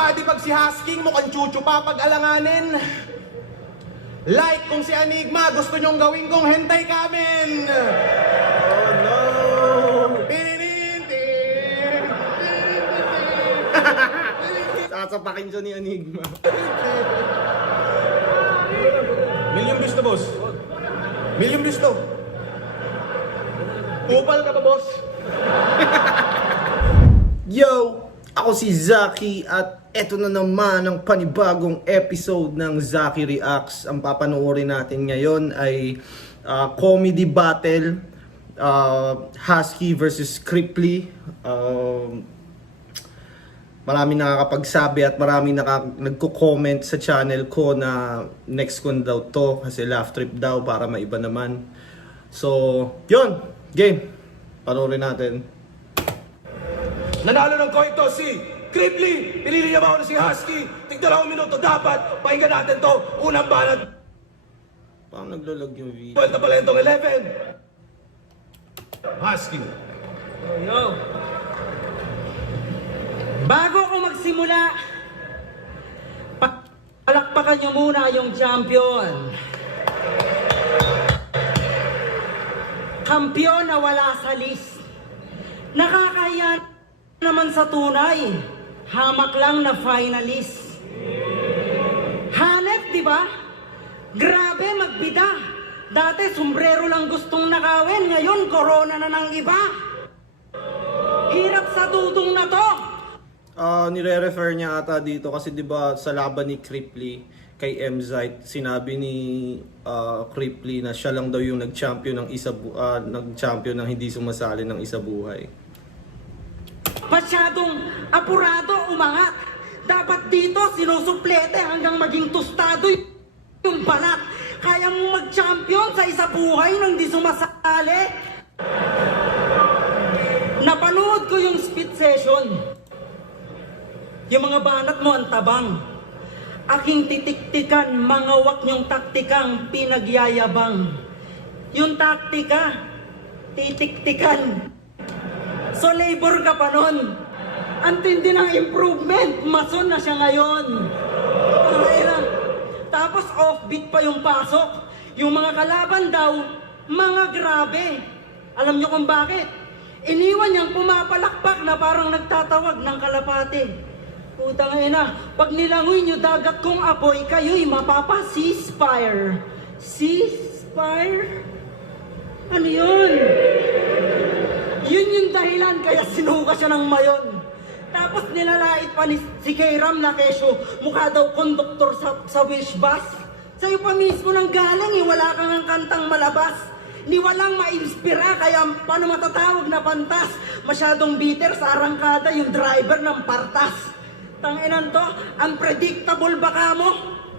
iba di pag si Husking mukhang chuchu pa pag alanganin. Like kung si Enigma gusto nyong gawin kong hentay kamen. Oh no. Sasapakin siya ni Enigma. Million views to, boss. Million views to. Kupal ka ba, boss? Yo! Ako si Zaki at eto na naman ang panibagong episode ng Zaki Reacts. Ang papanoorin natin ngayon ay comedy battle, Husky versus Cripply. Maraming nakakapagsabi at maraming nagko-comment sa channel ko na next ko daw to kasi laugh trip daw para maiba naman. So, yun! Game! Panoorin natin. Nanalo ng coin to si Cripply. Pinili niya ba ako na si Husky? Tig-2 minuto dapat. Pakinggan natin to. Unang banat. Parang naglalag yung video. Buwelta pala itong 11. Husky. Yo! Bago ko magsimula, palakpakan nyo muna yung champion. Kampiyon na wala sa list. Nakakahiya naman sa tunay. Hamak lang na finalist. Hanep, di ba? Grabe magbida. Dati sombrero lang gustong nakawin, ngayon corona na ng iba. Hirap sa dudong na to. Nire-refer niya ata dito kasi 'di ba sa laban ni Cripply kay Emzite, sinabi ni Cripply na siya lang daw yung nag-champion ng nag-champion ng hindi sumasali ng isa buhay. Masyadong apurado umangat. Dapat dito sinusuplete hanggang maging tostado yung balat. Kaya mo mag-champion sa isa buhay nang di sumasali. Napanood ko yung spit session. Yung mga banat mo ang tabang. Aking titiktikan, mangawak niyong taktikang pinagyayabang. Yung taktika, titiktikan. So labor ka pa nun. Ang tindi ng improvement, mason na siya ngayon. Tapos offbeat pa yung pasok. Yung mga kalaban daw, mga grabe. Alam niyo kung bakit? Iniwan niyang pumapalakpak na parang nagtatawag ng kalapate. Putang ina, pag nilangoy nyo dagat kong apoy, kayo'y mapapa-ceasefire. Ceasefire? Ano yun? Yun yung dahilan kaya sinuka siya ng mayon. Tapos nilalait pa ni si Kairam na kesyo, mukha daw konduktor sa wish bus. Sa'yo pa mismo nang galing, wala kang ang kantang malabas. Ni walang ma-inspira, kaya paano matatawag na pantas? Masyadong bitter sa arangkada yung driver ng partas. Tanginan to, unpredictable baka mo?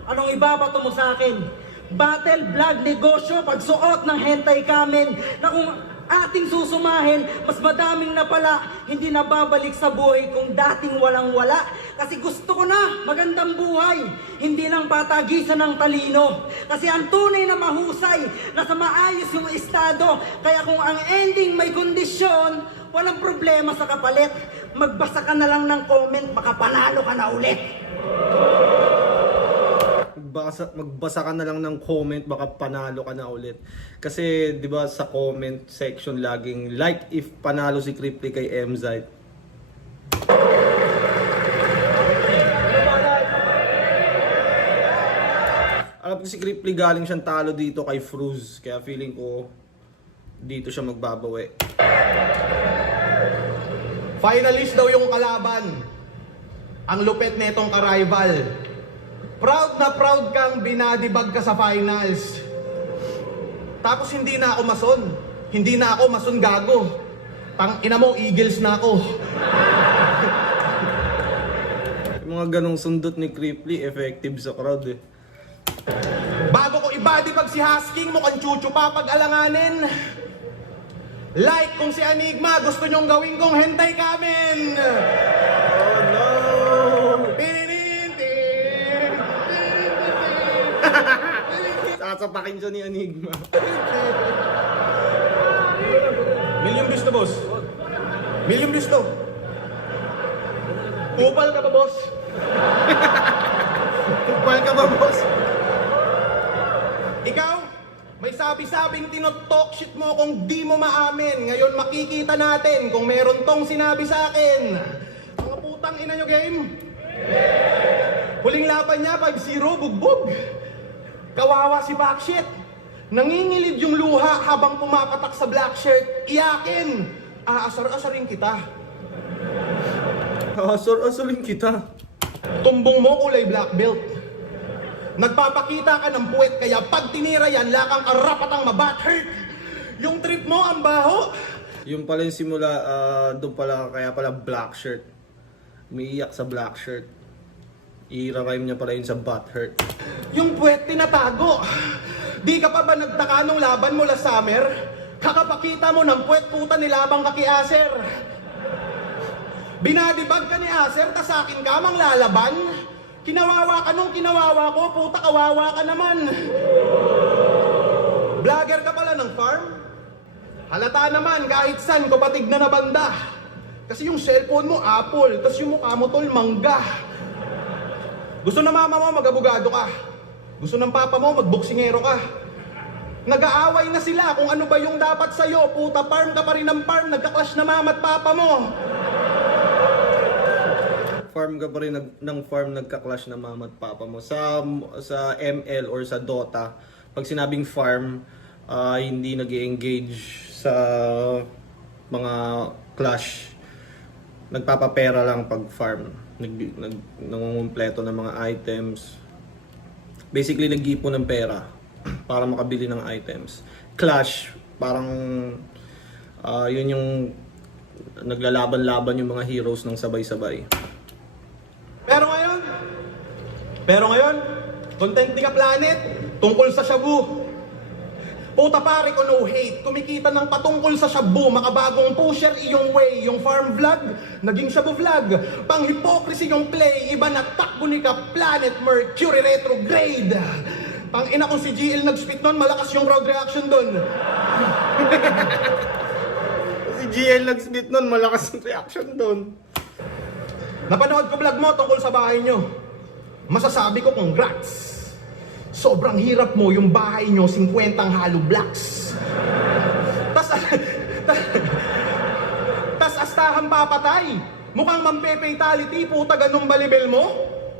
Anong ibabato mo sa akin? Battle, vlog, negosyo, pagsuot ng hentay kamen na kung ating susumahin, mas madaming na pala, hindi na babalik sa buhay kung dating walang wala. Kasi gusto ko na magandang buhay, hindi lang patagisan ng talino. Kasi ang tunay na mahusay, nasa maayos yung estado. Kaya kung ang ending may kondisyon, walang problema sa kapalit. Magbasa ka na lang ng comment, baka panalo ka na ulit. Magbasa ka na lang ng comment, baka panalo ka na ulit. Kasi 'di ba sa comment section laging like if panalo si Cripply kay Emzite. Alam ko si Cripply galing siyang talo dito kay Fruz, kaya feeling ko dito siya magbabawi. Finalist daw yung kalaban. Ang lupet netong ka-rival. Proud na proud kang binadibag ka sa finals. Tapos hindi na ako mason. Hindi na ako mason gago. Tang ina mo, Eagles na ako. Yung mga ganong sundot ni Cripply, effective sa crowd eh. Bago ko ibadibag si Husking, mukhang chuchu pa pag alanganin. Like kung si Enigma gusto nyong gawin kong hentay kamen. Oh no. Sasapakin siya ni Enigma. Million views to, boss. Million views to. Kupal ka ba, boss? Kupal ka ba, boss? Ikaw, may sabi-sabing tinotalk shit mo kung di mo maamin. Ngayon makikita natin kung meron tong sinabi sa akin. Mga putang ina nyo game? Huling laban niya, 5-0, bugbog. Kawawa si Backshit. Nangingilid yung luha habang pumapatak sa black shirt. Iyakin! Aasar-asarin kita. Asar-asarin kita. Tumbong mo kulay black belt. Nagpapakita ka ng puwet, kaya pag tinira yan, lakang karapatang mabat-hurt. Yung trip mo, ang baho. Yung pala yung simula, doon pala, kaya pala black shirt. Umiiyak sa black shirt. I-rhyme niya pala yun sa butt hurt. Yung puwet tinatago. Di ka pa ba nagtaka nung laban mo last summer? Kakapakita mo ng puwet, puta nilabang ka kay Acer. Binadibag ka ni Acer, tas akin ka mang lalaban. Kinawawa ka nung kinawawa ko, puta kawawa ka naman. Vlogger ka pala ng farm? Halata naman kahit san ko patig na banda. Kasi yung cellphone mo Apple, tas yung mukha mo tol mangga. Gusto na mama mo mag-abogado ka. Gusto ng papa mo magboksingero ka. Nag-aaway na sila kung ano ba yung dapat sa'yo. Puta farm ka pa rin ng farm, nagka-clash na mama at papa mo. Farm ka pa rin ng farm, nagka-clash na mama at papa mo. Sa ML or sa Dota, pag sinabing farm, hindi nag-engage sa mga clash. Nagpapapera lang pag farm. Nangungumpleto ng mga items. Basically, nag-ipon ng pera para makabili ng items. Clash, parang yun yung naglalaban-laban yung mga heroes ng sabay-sabay. Pero ngayon, content ni ka planet, tungkol sa shabu. Puta pare ko no hate, kumikita ng patungkol sa shabu, makabagong pusher iyong way, yung farm vlog, naging shabu vlog, pang hypocrisy yung play, iba na takbo ni ka planet Mercury retrograde. Pang ina kung si GL nag-spit nun, malakas yung crowd reaction dun. Si GL nag-spit nun, malakas yung reaction doon. Napanood ko vlog mo tungkol sa bahay nyo. Masasabi ko congrats. Sobrang hirap mo yung bahay nyo, 50 hollow blocks. Tas astahan papatay. Mukhang mampe-fatality, puta ganung balibel mo.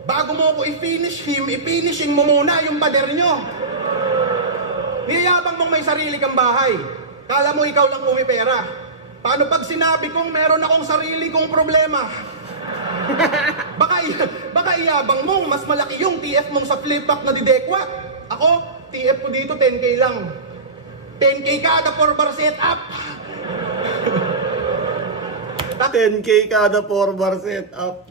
Bago mo ako i-finish him, i-finishing mo muna yung pader nyo. Niyayabang mong may sarili kang bahay. Kala mo ikaw lang pumipera. Paano pag sinabi kong meron akong sarili kong problema? Baka iyabang mong mas malaki yung TF mong sa flip-top na didekwa. Ako, TF ko dito 10k lang. 10k kada 4-bar setup. 10k kada 4-bar setup.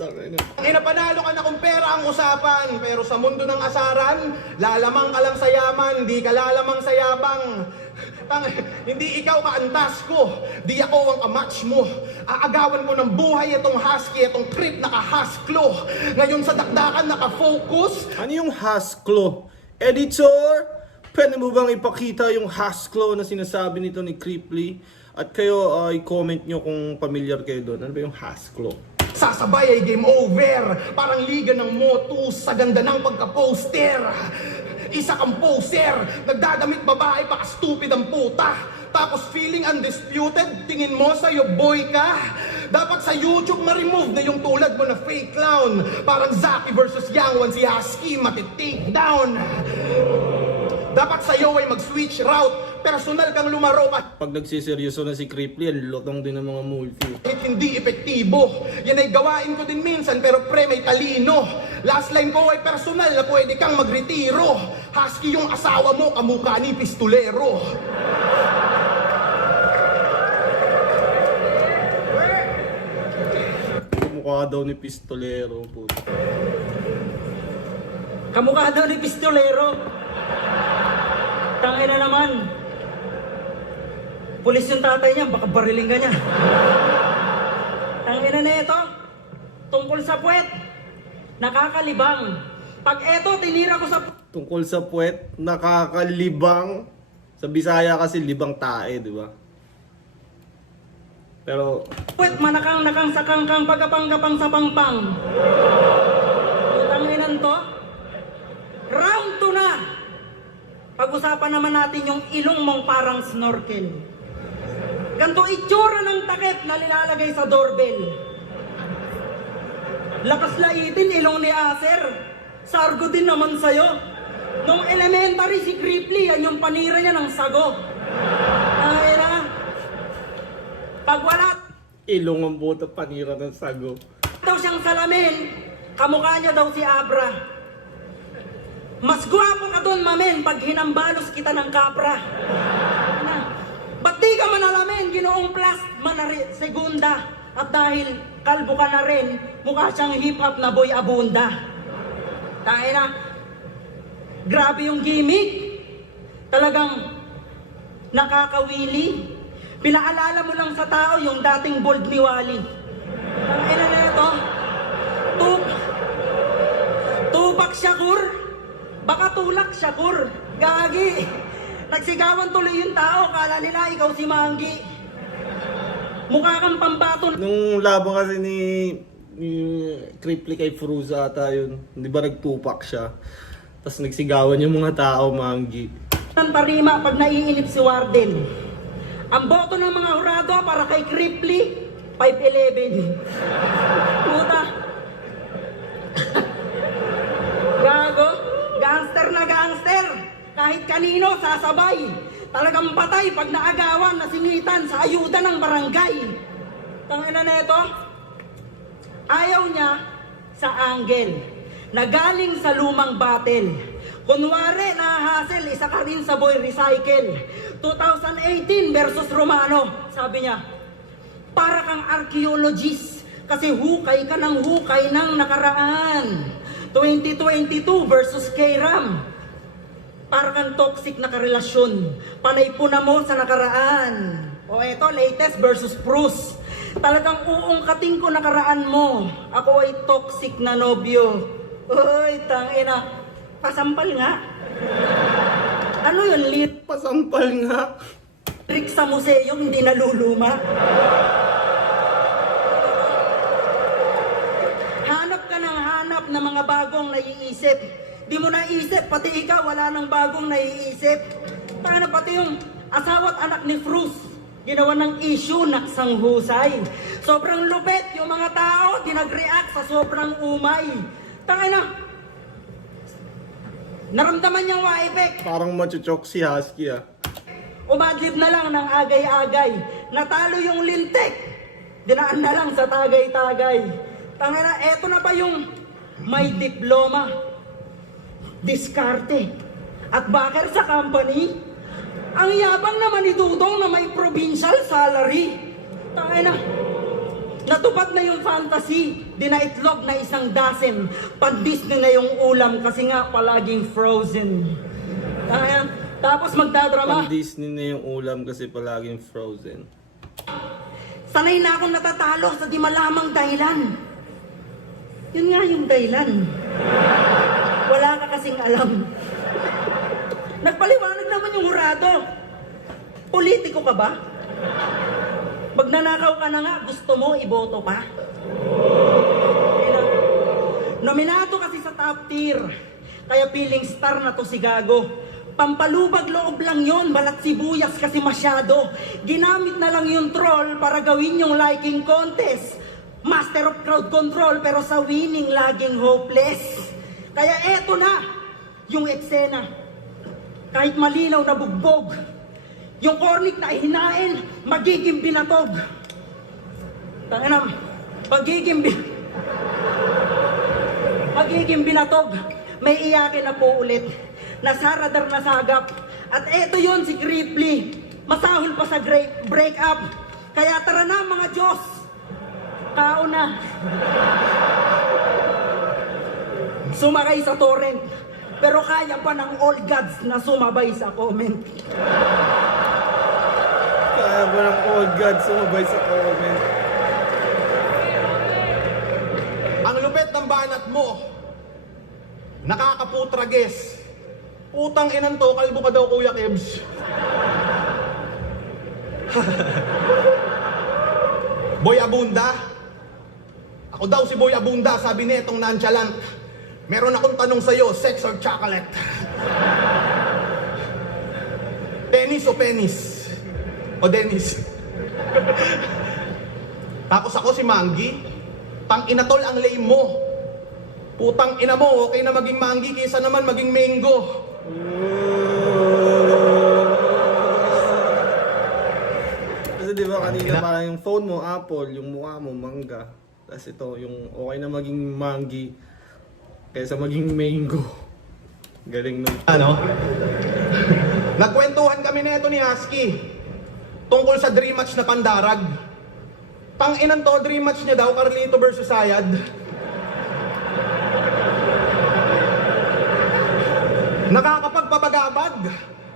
Panalo ka na kung pera ang usapan. Pero sa mundo ng asaran, lalamang ka lang sa yaman, di ka lalamang sa yabang. Hindi ikaw kaantas ko, di ako ang kamatch mo. Aagawan ko ng buhay itong husky, itong trip naka-husklo. Ngayon sa dakdakan naka-focus. Ano yung Hasklo? Editor, pwede mo bang ipakita yung Hasklo na sinasabi nito ni Creeply? At kayo, i-comment nyo kung familiar kayo doon. Ano ba yung Hasklo? Sasabay ay game over. Parang liga ng Motus sa ganda ng pagka-poster. Isa kang poser, nagdadamit babae, baka stupid ang puta. Tapos feeling undisputed, tingin mo sa'yo boy ka. Dapat sa YouTube ma-remove na yung tulad mo na fake clown. Parang Zaki versus Yang One, si Husky mati-take down. Dapat sa'yo ay mag-switch route, personal kang lumaro at Pag nagsiseryoso na si Creeply, ang lotong din ng mga multi. hindi epektibo. Yan ay gawain ko din minsan pero pre may talino. Last line ko ay personal na pwede kang magretiro. Husky yung asawa mo, kamukha ni pistolero. Mukha daw ni pistolero. Puto. Kamukha daw ni pistolero. Tangina naman. Pulis yung tatay niya, baka bariling ka niya. Tangina na ito. Tungkol sa puwet. Nakakalibang. Pag eto, tinira ko sa Tungkol sa puwet, nakakalibang. Sa Bisaya kasi libang tae, di ba? Pero puwet, manakang nakang sakangkang pagkapang-kapang sa pangpang. pag-usapan naman natin yung ilong mong parang snorkel. Ganto itsura ng takip na nilalagay sa doorbell. Lakas laitin ilong ni Acer. Sargo din naman sa'yo. Nung elementary si Cripply, yan yung panira niya ng sago. Ay na. Pag wala Ilong ang buta panira ng sago. daw siyang salamin, kamukha niya daw si Abra. Mas gwapo ka doon, mamen, pag hinambalos kita ng kapra. Ano? Ba't di ka manalamin, ginoong plus, manari, segunda. At dahil kalbo ka na rin, mukha siyang hip-hop na boy abunda. Tayo na, grabe yung gimmick. Talagang nakakawili. Pinaalala mo lang sa tao yung dating bold ni Wally. Ang ina na ito, Tupac Shakur, baka Tulak Shakur, gagi. Nagsigawan tuloy yung tao, kala nila ikaw si Manggi. Mukha kang pambato. Nung laban kasi ni Cripply kay Fruza ata yun, di ba nagtupak siya? Tapos nagsigawan yung mga tao, Manggi. Ang parima pag naiinip si Warden. Ang boto ng mga hurado para kay Cripply, 511. Puta. Gago. Gangster na gangster. Kahit kanino, sasabay. Talagang patay pag naagawan, nasingitan sa ayuda ng barangay. Tangina na ito. Ayaw niya sa angle na galing sa lumang battle. Kunwari na-hassle, isa ka rin sa boy recycle. 2018 versus Romano, sabi niya, para kang archaeologist kasi hukay ka ng hukay ng nakaraan. 2022 versus K-Ram, para kang toxic na karelasyon. Panay po na mo sa nakaraan. O eto, latest versus Bruce. Talagang uungkating ko nakaraan mo. Ako ay toxic na nobyo. Uy, tangina. Pasampal nga. Ano yun, Pasampal nga. Trick sa museo, hindi naluluma. Hanap ka ng hanap ng mga bagong naiisip. Di mo naisip, pati ikaw wala nang bagong naiisip. Paano pati yung asawa at anak ni Fruz, ginawa ng issue, naksang husay. Sobrang lupit yung mga tao, di nag-react sa sobrang umay. Tangina, naramdaman niyang wa-effect. Parang machuchok si Husky ah. Umadlib na lang ng agay-agay. Natalo yung lintik. Dinaan na lang sa tagay-tagay. Tangina, eto na ba yung may diploma, diskarte, at backer sa company? Ang yabang naman ni Dudong na may provincial salary. Tangina, natupad na yung fantasy. Dinaitlog na isang dasen. Pan-Disney na yung ulam kasi nga palaging frozen. Tangina, tapos magdadrama. Pang-Disney na yung ulam kasi palaging frozen. Sanay na akong natatalo sa di malamang dahilan. Yun nga yung dahilan. Wala ka kasing alam. Nagpaliwanag naman yung hurado. Politiko ka ba? Magnanakaw ka na nga, gusto mo iboto pa? Nominado kasi sa top tier. Kaya feeling star na to si Gago. Pampalubag loob lang yon, balat sibuyas kasi masyado. Ginamit na lang yung troll para gawin yung liking contest. Master of crowd control pero sa winning laging hopeless. Kaya eto na yung eksena. Kahit malinaw na bugbog, yung cornic na ihinain, magiging binatog. Tangina, magiging binatog. May iyakin na po ulit. Nasaradar na sagap. At eto yon si Cripply. Masahol pa sa break-up. Kaya tara na mga Diyos. Kao na. Sumakay sa torrent. Pero kaya pa ng all gods na sumabay sa comment. Kaya ba ng old God sumabay sa comment? Ang lupet ng banat mo. Nakakaputrages. Putang inan to, kalbo ka daw Kuya Kebs. Boy Abunda. Ako daw si Boy Abunda, sabi niya itong nonchalant. Meron akong tanong sa'yo, sex or chocolate? Dennis o Penis? O Dennis? Tapos ako si Mangi. Tang ina tol, ang lame mo. Putang ina mo, okay na maging Mangi kaysa naman maging Mango. Kasi di ba kanina parang yung phone mo, Apple, yung mukha mo, mangga. Tapos ito, yung okay na maging Mangi kaysa maging Mango. Galing nun. Ano? Nagkwentuhan kami nito ni Husky tungkol sa dream match na Pandarag. Tang inan to, dream match niya daw, Carlito versus Sayad. Nakakapagpabagabag.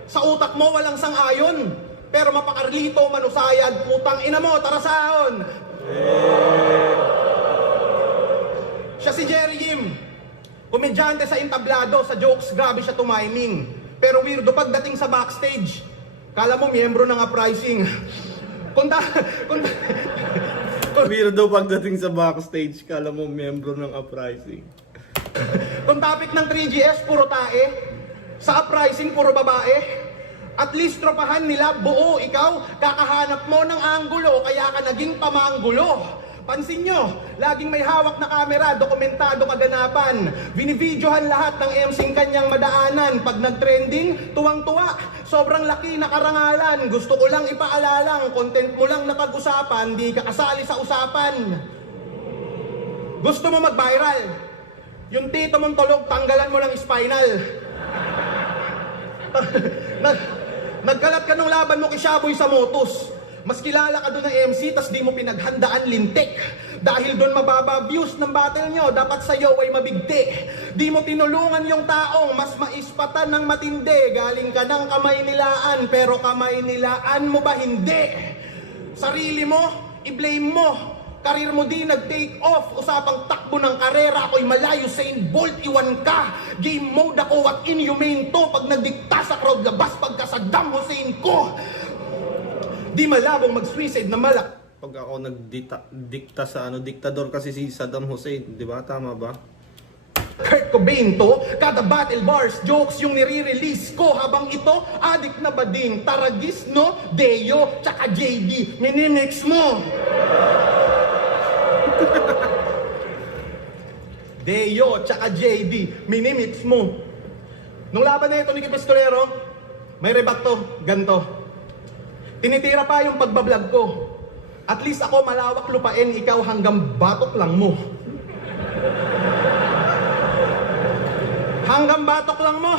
Sa utak mo walang sang-ayon. Pero mapakarlito, manusayad, putang ina mo, tarasaon. Siya si Jerry Yim. Komedyante sa entablado, sa jokes, grabe siya tumiming. Pero weirdo pagdating sa backstage. Kala mo miyembro ng uprising. Weirdo pagdating sa backstage, kala mo miyembro ng uprising. Kung topic ng 3GS, puro tae. Sa uprising, puro babae. At least tropahan nila, buo, ikaw, kakahanap mo ng anggulo, kaya ka naging pamanggulo. Pansin nyo, laging may hawak na kamera, dokumentado kaganapan. Binibidyohan lahat ng MC'ng kanyang madaanan. Pag nag-trending, tuwang-tuwa. Sobrang laki na karangalan. Gusto ko lang ipaalalang, content mo lang napag-usapan, di ka kasali sa usapan. Gusto mo mag-viral? Yung tito mong tulog, tanggalan mo lang spinal. Nagkalat ka nung laban mo kay Shaboy sa Motos. Mas kilala ka doon ng MC, tas di mo pinaghandaan lintik. Dahil doon mababa views ng battle nyo, dapat sa'yo ay mabigti. Di mo tinulungan yung taong mas maispatan ng matindi. Galing ka ng kamay nilaan, pero kamay nilaan mo ba hindi? Sarili mo, i-blame mo. Karir mo di nag-take off. Usapang takbo ng karera, ako'y malayo, Usain Bolt, iwan ka. Game mode ako at inhumane to. Pag nagdikta sa crowd, labas pagka Saddam Hussein ko. Di malabong mag-suicide na malak. Pag ako nagdikta sa diktador kasi si Saddam Hussein, di ba? Tama ba? Kurt Cobain to, kada battle bars, jokes yung nire-release ko. Habang ito, adik na bading, Taragis, no? Deo, tsaka JD, minimix mo. Deo, tsaka JD, minimix mo. Nung laban na ito ni Pistolero, may rebak to, ganto. Tinitira pa yung pagbablog ko. At least ako malawak lupain, ikaw hanggang batok lang mo. Hanggang batok lang mo.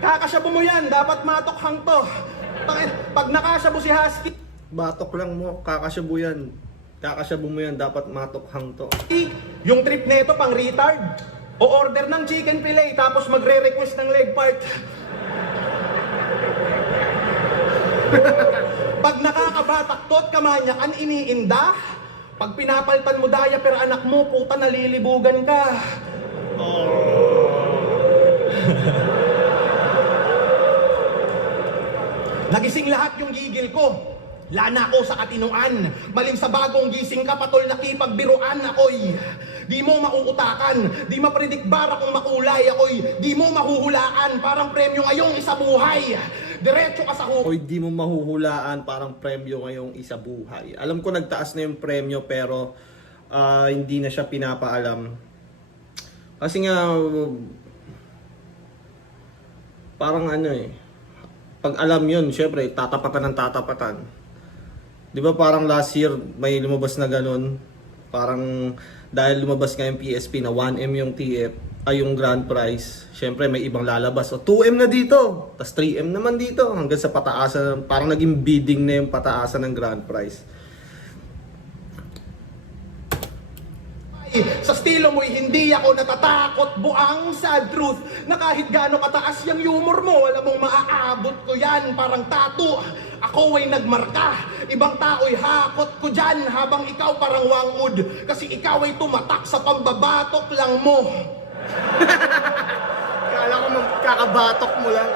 Kakasyabu mo yan, dapat matok hang to. Pag nakasyabu si Husky, Batok lang mo, kakasyabu yan. Kakasyabu mo yan, dapat matok hang to. yung trip neto pang retard. O order ng chicken fillet, tapos magre-request ng leg part. Pag nakakabataktot kamanyakan iniinda. Pag pinapaltan mo daya pero anak mo, puta nalilibugan ka. Nagising lahat yung gigil ko. Lana ako sa katinuan. Maling sa bagong gising ka, patol nakipagbiruan ako'y. Di mo mauutakan, di mapredict bara kung makulay ako'y. Di mo mahuhulaan, parang premyo ngayong isa buhay. Diretso ka sa Oy, di mo mahuhulaan, parang premyo ngayong isa buhay. Alam ko nagtaas na yung premyo pero hindi na siya pinapaalam. Kasi nga, parang pag alam yun, syempre, tatapatan ng tatapatan. Di ba parang last year may lumabas na ganun? Parang dahil lumabas nga yung PSP na 1M yung TF, ay yung grand prize. Syempre may ibang lalabas. O 2M na dito, tas 3M naman dito. Hanggang sa pataasan, parang naging bidding na yung pataasan ng grand prize. Sa estilo mo'y hindi ako natatakot. Buang sad truth na kahit gaano kataas yung humor mo, alam mong maaabot ko yan parang tattoo. Ako ay nagmarka, ibang tao'y hakot ko dyan, habang ikaw parang wangud. Kasi ikaw ay tumatak sa pambabatok lang mo. Kala ko kakabatok mo lang.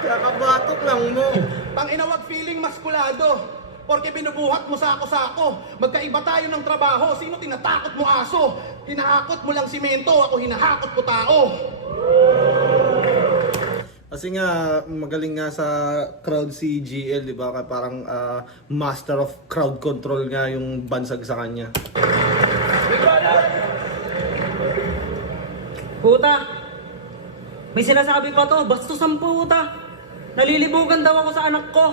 Kakabatok lang mo. Tanginawag feeling maskulado. Porque binubuhat mo sako-sako. Magkaiba tayo ng trabaho. Sino tinatakot mo aso? Hinahakot mo lang simento, ako hinahakot ko tao. Kasi nga, magaling nga sa crowd si GL, di ba? Parang master of crowd control nga yung bansag sa kanya. Puta, may sinasabi pa to, bastos ang puta. Nalilibugan daw ako sa anak ko.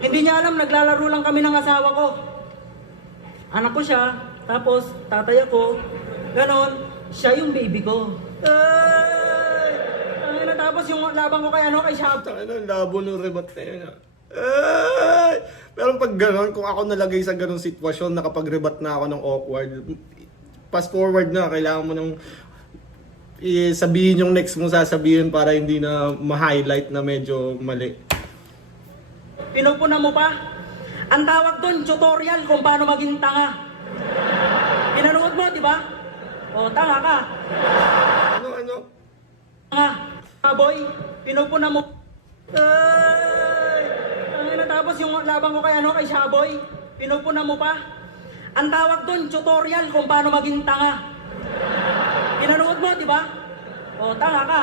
Hindi niya alam, naglalaro lang kami ng asawa ko. Anak ko siya, tapos tatay ako, ganon, siya yung baby ko. Ay! Ang ina, tapos yung labang ko kay kay Shab. Ano, labo ng rebat na yun. Ay! Pero pag gano'n, kung ako nalagay sa gano'ng sitwasyon, nakapag-rebat na ako ng awkward, fast forward na, kailangan mo nang sabihin yung next mo sasabihin para hindi na ma-highlight na medyo mali. Pinupuna mo pa? Ang tawag doon, tutorial kung paano maging tanga. Pinanood mo, di ba? O, tanga ka. Ano? Tanga. Boy, pinupuna mo. Ay! Ang ina, tapos yung labang ko kay Shaboy, pinupuna mo pa? Ang tawag doon, tutorial kung paano maging tanga. Pinanood mo, di ba? O, tanga ka.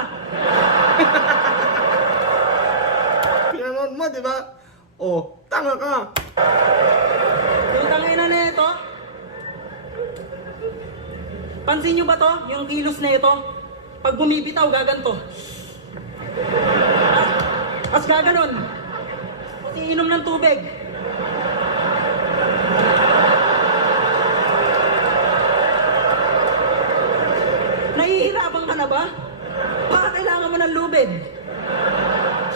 Pinanood mo, di ba? Oh, tanga ka. Yung tangina na ito, pansin nyo ba to? Yung kilos na ito? Pag bumibitaw, gaganto. As gaganon. Iinom ng tubig. Nahihirapan ka na ba? Baka kailangan mo ng lubid.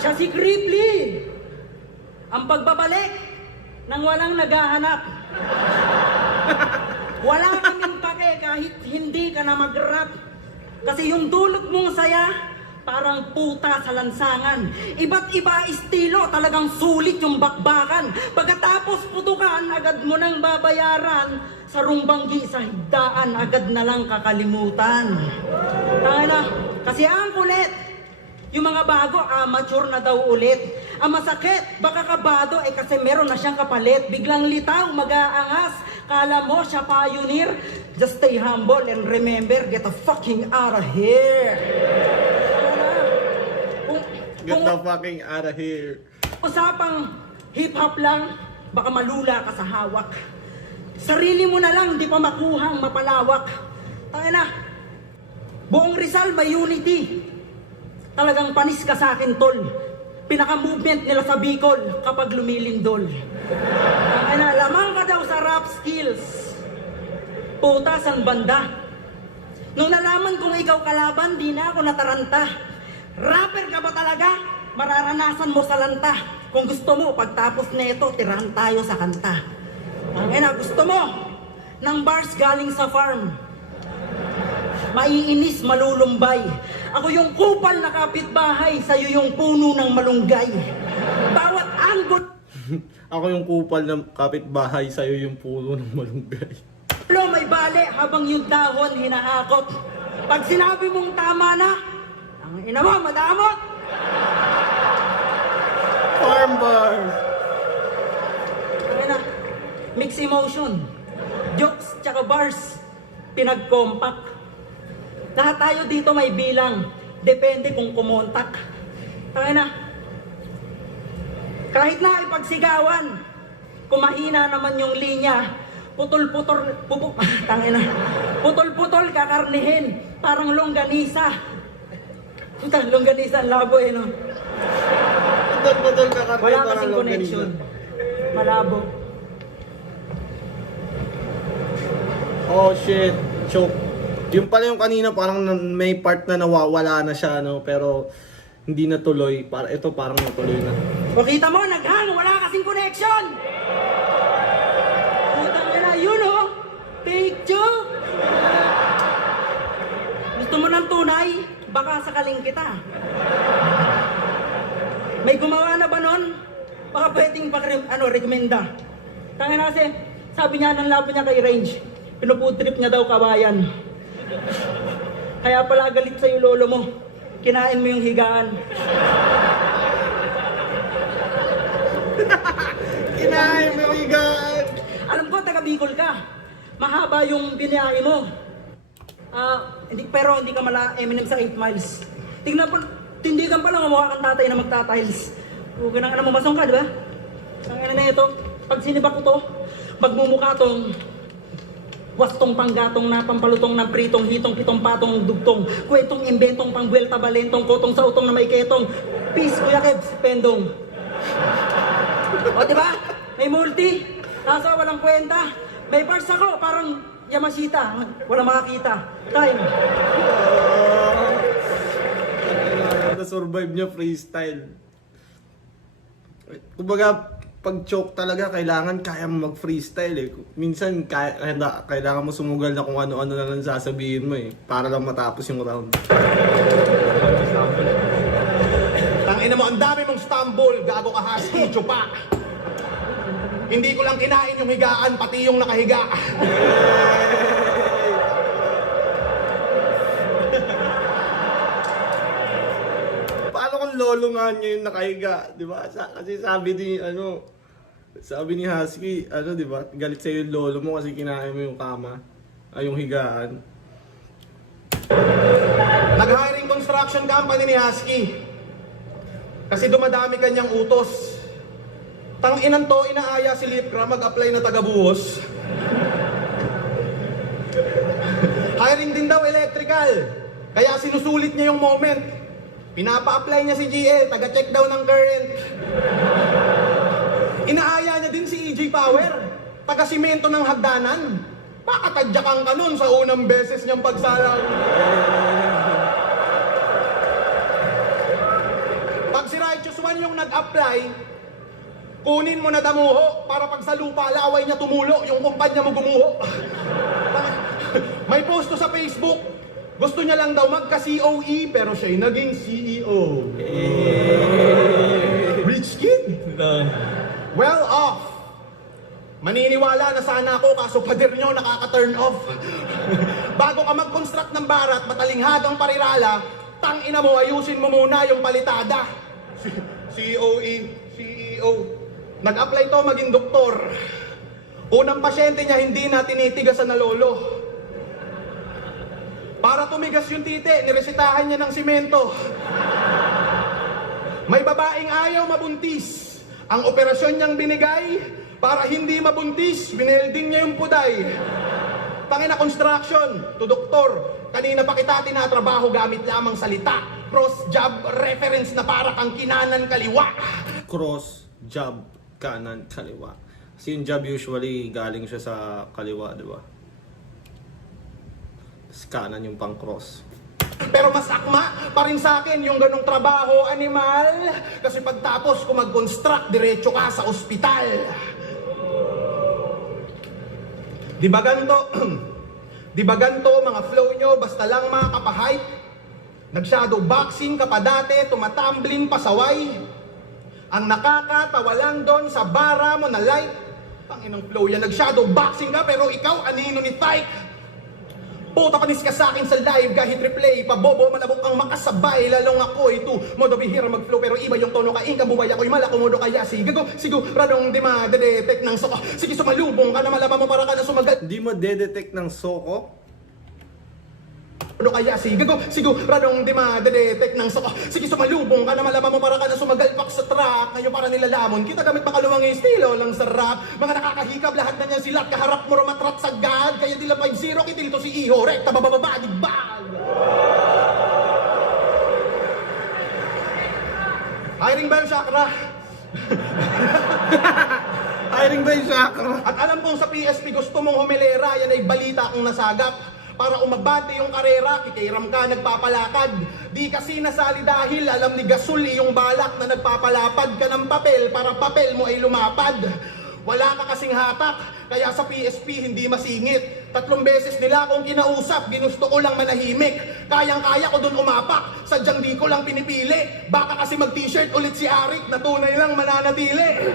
Siya si Creeply. Ang pagbabalik nang walang naghahanap. Wala kaming pake kahit hindi ka na mag-rap. Kasi yung dulot mong saya, parang puta sa lansangan. Iba't iba estilo, talagang sulit yung bakbakan. Pagkatapos putukan, agad mo nang babayaran. Sa rumbanggi, sa higdaan, agad na lang kakalimutan. Tanga na, kasi ang kulit. Yung mga bago, amateur na daw ulit. Ang masakit, baka kabado, kasi meron na siyang kapalit. Biglang litaw, mag-aangas. Kala mo siya pioneer. Just stay humble and remember, get the fucking out of here. Get the fucking out of here. Usapang hip-hop lang, baka malula ka sa hawak. Sarili mo na lang, di pa makuhang mapalawak. Tangina, buong Rizal may unity. Talagang panis ka sa akin, tol. Pinaka-movement nila sa Bicol kapag lumilindol. Tangina, lamang ka daw sa rap skills. Puta, san banda? Nung nalaman kong ikaw kalaban, di na ako nataranta. Rapper ka ba talaga? Mararanasan mo sa lanta. Kung gusto mo, pagtapos nito, tirahan tayo sa kanta. Tangina, gusto mo ng bars galing sa farm. Maiinis, malulumbay. Ako yung kupal na kapitbahay, sa'yo yung puno ng malunggay. Bawat anggol Ako yung kupal ng kapitbahay, sa'yo yung puno ng malunggay. may bale habang yung dahon hinaakot. Pag sinabi mong tama na, ang ina mo, madamot. Farm bars! Tangina, mix emotion. Jokes tsaka bars, pinag-compact. Lahat tayo dito may bilang. Depende kung kumontak. Tangina. Kahit na ipagsigawan, kung mahina naman yung linya, putol-putol, tangina. Putol-putol kakarnihin, parang longganisa. Puta, longganisa, ang labo no? Putol-putol kakartin. Wala kasing connection. Malabo. Oh shit, choke. Yung pala yung kanina parang may part na nawawala na siya, no? Pero hindi natuloy. Ito parang natuloy na. O kita mo, naghang, wala kasing connection! Putang ina, yun o! Fake joke! Gusto mo ng tunay? Baka sakaling kita. May gumawa na ba nun? Baka pwedeng rekomenda. Tangina kasi, sabi niya ng labo niya kay Range, pinuputrip niya daw kabayan. Kaya pala galit sa'yo lolo mo. Kinain mo yung higaan. Kinain mo yung higaan! Alam ko, taga Bicol ka. Mahaba yung biniyahe mo. Pero hindi ka mala Eminem sa 8 miles. Tindigan pa lang, mukha kang tatay na magtatiles. Huwag ka nang ano, mamasong ka, di ba? Ang ano na ito, pag sinibak ko to, magmumukha tong wastong panggatong na pampalutong ng pritong hitong pitong patong dugtong kwetong imbentong pangbuelta balentong kotong sa utong na may ketong peace kuya Kebs pendong o diba may multi kaso walang kwenta may parts ako parang Yamashita walang makakita time Na-survive niya freestyle. Kumbaga, pag choke talaga, kailangan kaya mo mag-freestyle eh. Minsan, kailangan mo sumugal na kung ano-ano na lang sasabihin mo eh. Para lang matapos yung round. Tangina mo, ang dami mong stumble, gago ka husky, chupa. Hindi ko lang kinain yung higaan, pati yung nakahiga. Paano kung lolo nga niya yung nakahiga? Di ba? Kasi sabi ni Husky, di ba? Galit sa'yo yung lolo mo kasi kinain mo yung kama. Ay, yung higaan. Nag-hiring construction company ni Husky. Kasi dumadami kanyang utos. Tanginan to, inaaya si Lipra mag-apply na taga-buhos. Hiring din daw electrical. Kaya sinusulit niya yung moment. Pinapa-apply niya si GL, taga-check daw ng current. Inaaya niya din si EJ Power, taga-simento ng hagdanan. Pakatadyakan ka nun sa unang beses niyang pagsalang. Pag si Righteous One yung nag-apply, kunin mo na damuho para pag sa lupa laway niya tumulo, yung kumpanya mo gumuho. May post to sa Facebook, gusto niya lang daw magka-COE pero siya'y naging CEO. Rich kid? Well off. Maniniwala na sana ako kaso pader nyo nakaka-turn off. Bago ka mag-construct ng barat, matalinghagang parirala, tangina mo, ayusin mo muna yung palitada. COE, CEO. Nag-apply to maging doktor. Unang pasyente niya hindi na tinitigasan na lolo. Para tumigas yung titi, niresitahan niya ng simento. May babaeng ayaw mabuntis. Ang operasyon niyang binigay, para hindi mabuntis, binelding niya yung puday. Tangina construction, to doktor. Kanina pa kita tinatrabaho gamit lamang salita. Cross job reference na para kang kinanan kaliwa. Cross, jab, kanan, kaliwa. Kasi yung jab usually galing siya sa kaliwa, di ba? Tapos kanan yung pang cross. Pero mas akma pa rin sa akin yung ganong trabaho, animal. Kasi pagtapos ko mag-construct, diretso ka sa ospital. Di ba ganito? Di ba ganito mga flow nyo, basta lang mga kapahype? Nag-shadow boxing ka pa dati, tumatumbling pasaway. Ang nakakatawa lang doon sa bara mo na light. Panginang flow yan, nag-shadow boxing ka pero ikaw anino ni Tyke. Puta panis ka sa akin sa live kahit replay. Pabobo malabok ang makasabay. Lalong ako ito modo bihira mag-flow pero iba yung tono ka. Inka buwaya ko'y malakomodo kaya sigago. Siguradong di ma-detect ng soko. Sige sumalubong ka na malaman mo para ka na sumagal. Hindi mo de-detect ng soko? Ano kaya siguradong di ma-detect ng soko. Sige sumalubong ka na malaman mo para ka na sumagalpak sa track. Ngayon para nilalamon kita gamit makaluwang estilo lang sa rap. Mga nakakahikab lahat na niyan sila. Kaharap mo ramatrat sa gad. Kaya dila 5-0 kitilito si Iho. Rekta bababa digbag. Hiring ba yung chakra? Hiring ba yung chakra? At alam kong sa PSP gusto mong humilera. Yan ay balita kong nasagap. Para umabante yung karera, kikiram ka, nagpapalakad. Di kasi nasali dahil alam ni Gasol yung balak na nagpapalapad ka ng papel para papel mo ay lumapad. Wala ka kasing hatak, kaya sa PSP hindi masingit. 3 beses nila akong kinausap, ginusto ko lang manahimik. Kayang-kaya ko dun umapak, sadyang di ko lang pinipili. Baka kasi mag-t-shirt ulit si Arik na tunay lang mananatili.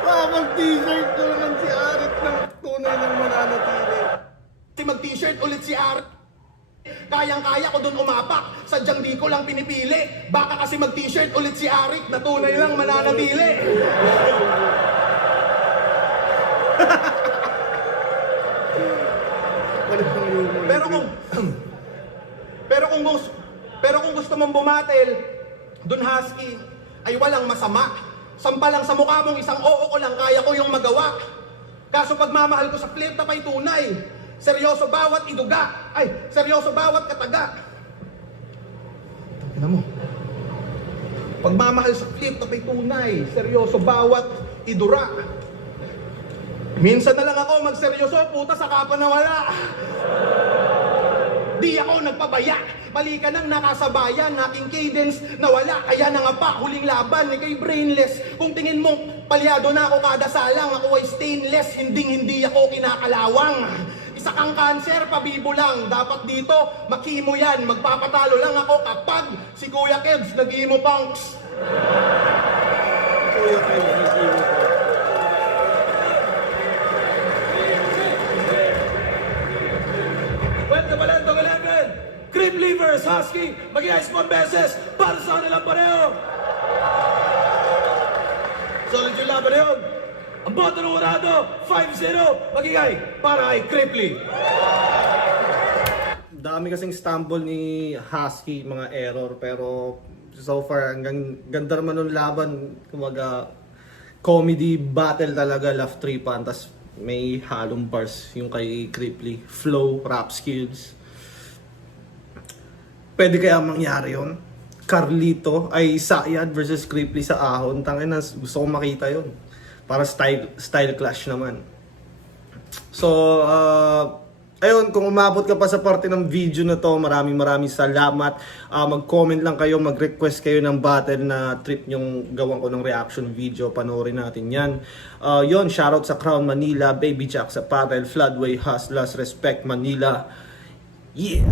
Baka mag-t-shirt ko naman si Arit ng tunay ng mananatili. Si mag-t-shirt ulit si Arik. Kayang-kaya ko dun umapak, sadyang di ko lang pinipili. Baka kasi mag-t-shirt ulit si Arik na tunay lang mananatili. Pero bumatel, dun Husky, ay walang masama. Sampalang sa mukha mong isang oo ko lang kaya ko yung magawa. Kaso pagmamahal ko sa flip na pa'y tunay. Seryoso bawat iduga. Ay, seryoso bawat kataga. Tingnan mo. Pagmamahal sa flip na pa'y tunay. Seryoso bawat idura. Minsan na lang ako magseryoso, puta, saka pa nawala. Di ako nagpabaya. Mali ka nang nakasabayan, aking cadence nawala. Kaya na nga pa, huling laban, ikay brainless. Kung tingin mong palyado na ako kada salang, ako ay stainless, hindi ako kinakalawang. Isa kang cancer, pabibo lang. Dapat dito, makimo yan. Magpapatalo lang ako kapag si Kuya Kebs nag-imo pang Kuya Kebs, nag-imo pa. Pwede ba lang itong 11? Cripply vs. Husky, mag-iayos mo ang beses para sa kanilang pareho. Solid yung laban na yun. Ang boto ng Urado, 5-0, mag-iay para kay Cripply. Dami kasing stumble ni Husky, mga error, pero so far, hanggang ganda naman ng laban, kumaga, comedy battle talaga, laugh tripan, tas may halong bars yung kay Cripply, flow, rap skills. Pwede kaya mangyari yun? Carlito ay Sayad versus Cripply sa ahon, tangina, gusto ko makita yun. Para style clash naman. So, ayun, kung umabot ka pa sa parte ng video na to, maraming salamat. Mag-comment lang kayo, mag-request kayo ng battle na trip yung gawan ko ng reaction video. Panoorin natin yan. Yun, shoutout sa Crown Manila, Baby Jack sa Paddle, Floodway Hustlers, Respect Manila. Yeah!